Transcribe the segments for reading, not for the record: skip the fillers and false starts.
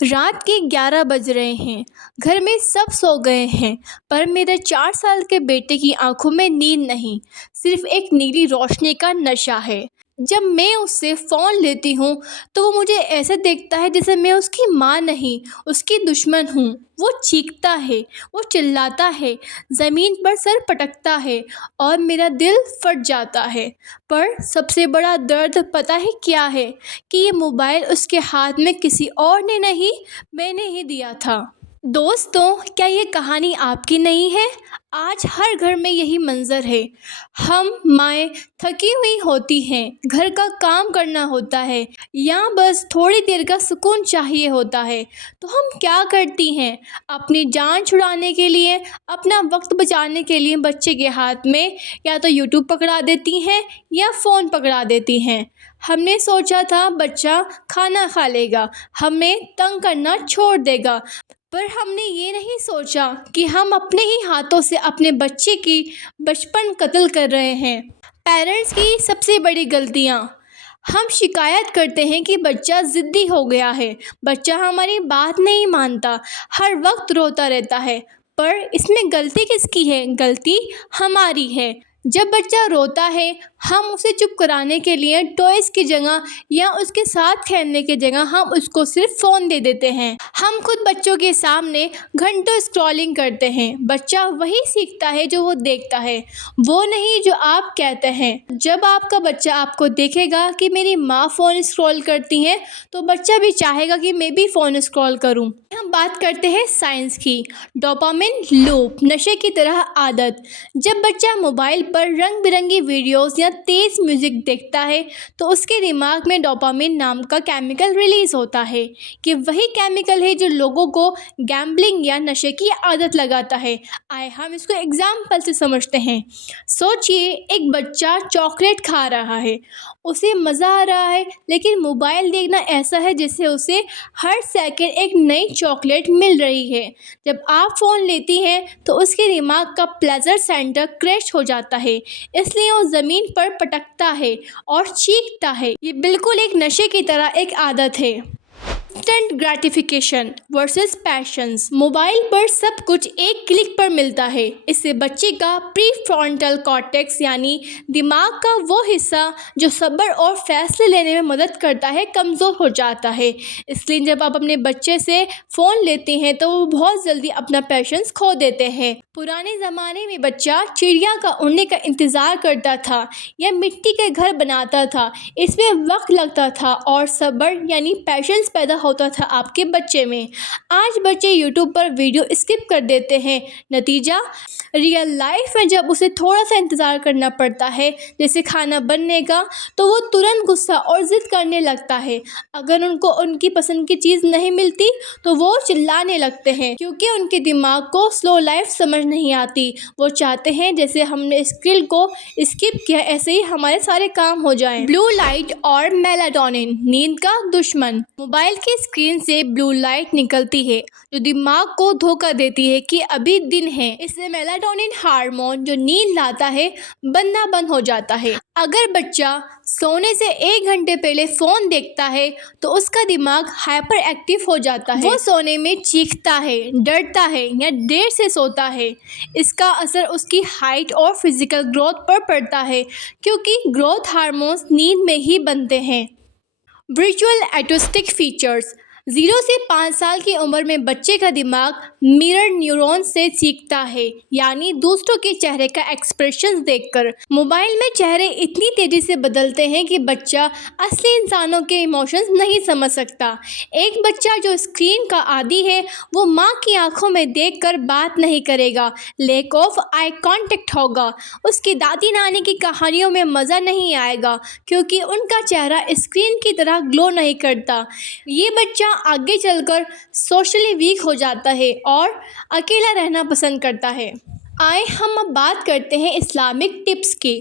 रात के 11 बज रहे हैं। घर में सब सो गए हैं, पर मेरे 4 साल के बेटे की आंखों में नींद नहीं, सिर्फ एक नीली रोशनी का नशा है। जब मैं उससे फ़ोन लेती हूँ तो वो मुझे ऐसे देखता है जैसे मैं उसकी माँ नहीं, उसकी दुश्मन हूँ। वो चीखता है, वो चिल्लाता है, ज़मीन पर सर पटकता है और मेरा दिल फट जाता है। पर सबसे बड़ा दर्द पता है क्या है? कि ये मोबाइल उसके हाथ में किसी और ने नहीं, मैंने ही दिया था। दोस्तों, क्या ये कहानी आपकी नहीं है? आज हर घर में यही मंज़र है। हम माएँ थकी हुई होती हैं, घर का काम करना होता है या बस थोड़ी देर का सुकून चाहिए होता है, तो हम क्या करती हैं? अपनी जान छुड़ाने के लिए, अपना वक्त बचाने के लिए बच्चे के हाथ में या तो यूट्यूब पकड़ा देती हैं या फ़ोन पकड़ा देती हैं। हमने सोचा था बच्चा खाना खा लेगा, हमें तंग करना छोड़ देगा, पर हमने ये नहीं सोचा कि हम अपने ही हाथों से अपने बच्चे की बचपन कत्ल कर रहे हैं। पेरेंट्स की सबसे बड़ी गलतियाँ। हम शिकायत करते हैं कि बच्चा ज़िद्दी हो गया है, बच्चा हमारी बात नहीं मानता, हर वक्त रोता रहता है। पर इसमें गलती किसकी है? गलती हमारी है। जब बच्चा रोता है, हम उसे चुप कराने के लिए टॉयज़ की जगह या उसके साथ खेलने की जगह हम उसको सिर्फ फ़ोन दे देते हैं। हम खुद बच्चों के सामने घंटों स्क्रॉलिंग करते हैं। बच्चा वही सीखता है जो वो देखता है, वो नहीं जो आप कहते हैं। जब आपका बच्चा आपको देखेगा कि मेरी माँ फ़ोन स्क्रॉल करती हैं, तो बच्चा भी चाहेगा कि मैं भी फ़ोन स्क्रॉल करूँ। हम बात करते हैं साइंस की। डोपामिन लूप, नशे की तरह आदत। जब बच्चा मोबाइल पर रंग बिरंगी वीडियोस या तेज़ म्यूज़िक देखता है, तो उसके दिमाग में डोपामिन नाम का केमिकल रिलीज़ होता है कि वही केमिकल है जो लोगों को गैम्बलिंग या नशे की आदत लगाता है। आए हम इसको एग्जाम्पल से समझते हैं। सोचिए, एक बच्चा चॉकलेट खा रहा है, उसे मज़ा आ रहा है, लेकिन मोबाइल देखना ऐसा है जैसे उसे हर सेकंड एक नई चॉकलेट मिल रही है। जब आप फ़ोन लेती हैं तो उसके दिमाग का प्लेजर सेंटर क्रैश हो जाता है, इसलिए वो ज़मीन पर पटकता है और चीखता है। ये बिल्कुल एक नशे की तरह एक आदत है। Instant gratification versus patience. Mobile पर सब कुछ एक क्लिक पर मिलता है। इससे बच्चे का प्रीफ्रंटल कॉर्टेक्स यानी दिमाग का वो हिस्सा जो सब्र और फैसले लेने में मदद करता है, कमज़ोर हो जाता है। इसलिए जब आप अपने बच्चे से फ़ोन लेते हैं तो वो बहुत जल्दी अपना पैशंस खो देते हैं। पुराने ज़माने में बच्चा चिड़िया का उड़ने का इंतज़ार करता था या मिट्टी के घर बनाता था। इसमें वक्त लगता था और सब्र यानी पैशंस पैदा होता था आपके बच्चे में। आज बच्चे यूट्यूब पर वीडियो स्किप कर देते हैं। नतीजा, रियल लाइफ में जब उसे थोड़ा सा इंतज़ार करना पड़ता है, जैसे खाना बनने का, तो वो तुरंत गुस्सा और ज़िद करने लगता है। अगर उनको उनकी पसंद की चीज़ नहीं मिलती तो वो चिल्लाने लगते हैं, क्योंकि उनके दिमाग को स्लो लाइफ समझ नहीं आती। वो चाहते हैं जैसे हमने स्क्रिल को स्किप किया ऐसे ही हमारे सारे काम हो जाएं। ब्लू लाइट और मेलाटोनिन, नींद का दुश्मन। मोबाइल की स्क्रीन से ब्लू लाइट निकलती है जो दिमाग को धोखा देती है कि अभी दिन है। इससे मेलाटोनिन हार्मोन जो नींद लाता है बनना बंद हो जाता है। अगर बच्चा सोने से 1 घंटे पहले फ़ोन देखता है तो उसका दिमाग हाइपर एक्टिव हो जाता है। वो सोने में चीखता है, डरता है या देर से सोता है। इसका असर उसकी हाइट और फिजिकल ग्रोथ पर पड़ता है, क्योंकि ग्रोथ हार्मोन्स नींद में ही बनते हैं। Visual एटोस्टिक features. 0 से 5 साल की उम्र में बच्चे का दिमाग मिरर न्यूरॉन से सीखता है, यानी दूसरों के चेहरे का एक्सप्रेशंस देखकर। मोबाइल में चेहरे इतनी तेज़ी से बदलते हैं कि बच्चा असली इंसानों के इमोशंस नहीं समझ सकता। एक बच्चा जो स्क्रीन का आदी है, वो माँ की आंखों में देखकर बात नहीं करेगा, लैक ऑफ आई कांटेक्ट होगा। उसकी दादी नानी की कहानियों में मज़ा नहीं आएगा, क्योंकि उनका चेहरा स्क्रीन की तरह ग्लो नहीं करता। ये बच्चा आगे चलकर सोशली वीक हो जाता है और अकेला रहना पसंद करता है। आए हम अब बात करते हैं इस्लामिक टिप्स की।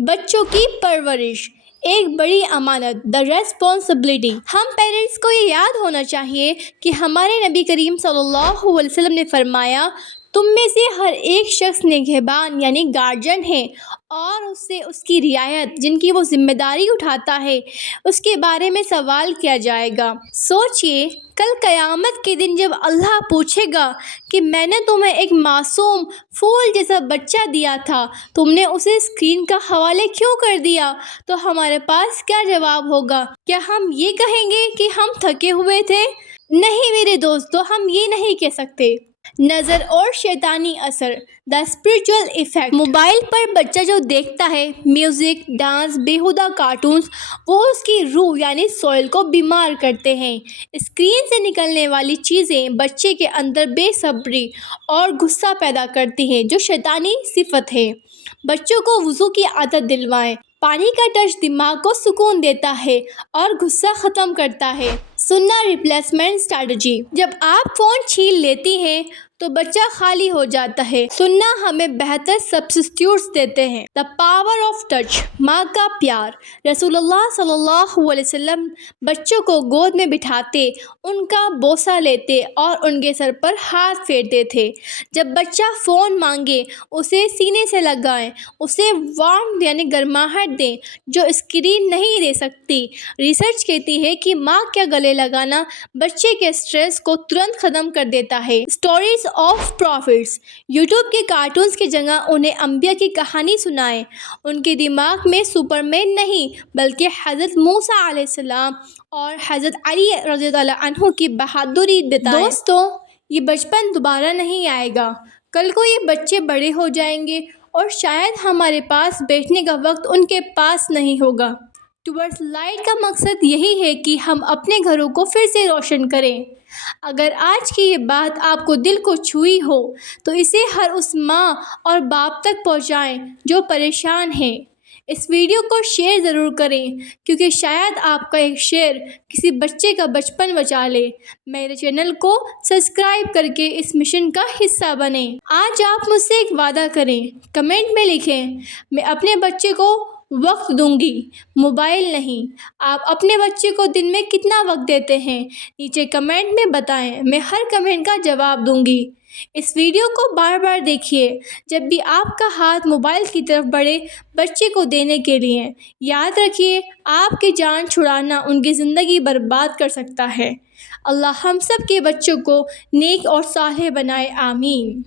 बच्चों की परवरिश एक बड़ी अमानत, द रेस्पॉन्सिबिलिटी। हम पेरेंट्स को ये याद होना चाहिए कि हमारे नबी करीम सल्लल्लाहु अलैहि वसल्लम ने फरमाया, तुम में से हर एक शख्स निगहबान यानी गार्जियन है और उससे उसकी रियायत जिनकी वो जिम्मेदारी उठाता है उसके बारे में सवाल किया जाएगा। सोचिए, कल क़यामत के दिन जब अल्लाह पूछेगा कि मैंने तुम्हें एक मासूम फूल जैसा बच्चा दिया था, तुमने उसे स्क्रीन का हवाले क्यों कर दिया, तो हमारे पास क्या जवाब होगा? क्या हम ये कहेंगे कि हम थके हुए थे? नहीं मेरे दोस्तों, हम ये नहीं कह सकते। नज़र और शैतानी असर, द स्पिरिचुअल इफेक्ट। मोबाइल पर बच्चा जो देखता है, म्यूज़िक, डांस, बेहुदा कार्टून्स, वो उसकी रूह यानी सोल को बीमार करते हैं। स्क्रीन से निकलने वाली चीज़ें बच्चे के अंदर बेसब्री और गुस्सा पैदा करती हैं, जो शैतानी सिफत है। बच्चों को वुज़ू की आदत दिलवाएं। पानी का टच दिमाग को सुकून देता है और गुस्सा ख़त्म करता है। सुनना रिप्लेसमेंट स्ट्रैटेजी, जब आप फ़ोन छीन लेती हैं तो बच्चा खाली हो जाता है। सुनना हमें बेहतर सब्स्टिट्यूट्स देते हैं। द पावर ऑफ टच, माँ का प्यार। रसूलुल्लाह सल्लल्लाहु अलैहि वसल्लम बच्चों को गोद में बिठाते, उनका बोसा लेते और उनके सर पर हाथ फेरते थे। जब बच्चा फ़ोन मांगे उसे सीने से लगाएं, उसे वार्म यानी गर्माहट दें जो स्क्रीन नहीं दे सकती। रिसर्च कहती है कि माँ का गले लगाना बच्चे के स्ट्रेस को तुरंत ख़त्म कर देता है। स्टोरीज ऑफ प्रॉफिट्स, यूट्यूब के कार्टून्स की जगह उन्हें अंबिया की कहानी सुनाएं। उनके दिमाग में सुपरमैन नहीं बल्कि हज़रत मूसा अलैहिस्सलाम और हज़रत अली रज़ियल्लाहु अन्हु की बहादुरी बताएं। दोस्तों, ये बचपन दोबारा नहीं आएगा। कल को ये बच्चे बड़े हो जाएंगे और शायद हमारे पास बैठने का वक्त उनके पास नहीं होगा। टुवर्ड्स लाइट का मकसद यही है कि हम अपने घरों को फिर से रोशन करें। अगर आज की ये बात आपको दिल को छुई हो तो इसे हर उस माँ और बाप तक पहुँचाएं जो परेशान हैं। इस वीडियो को शेयर ज़रूर करें क्योंकि शायद आपका एक शेयर किसी बच्चे का बचपन बचा ले। मेरे चैनल को सब्सक्राइब करके इस मिशन का हिस्सा बने। आज आप मुझसे एक वादा करें, कमेंट में लिखें, मैं अपने बच्चे को वक्त दूंगी, मोबाइल नहीं। आप अपने बच्चे को दिन में कितना वक्त देते हैं, नीचे कमेंट में बताएं। मैं हर कमेंट का जवाब दूंगी। इस वीडियो को बार बार देखिए जब भी आपका हाथ मोबाइल की तरफ बढ़े बच्चे को देने के लिए। याद रखिए, आपकी जान छुड़ाना उनकी ज़िंदगी बर्बाद कर सकता है। अल्लाह हम सब के बच्चों को नेक और सालेह बनाए, आमीन।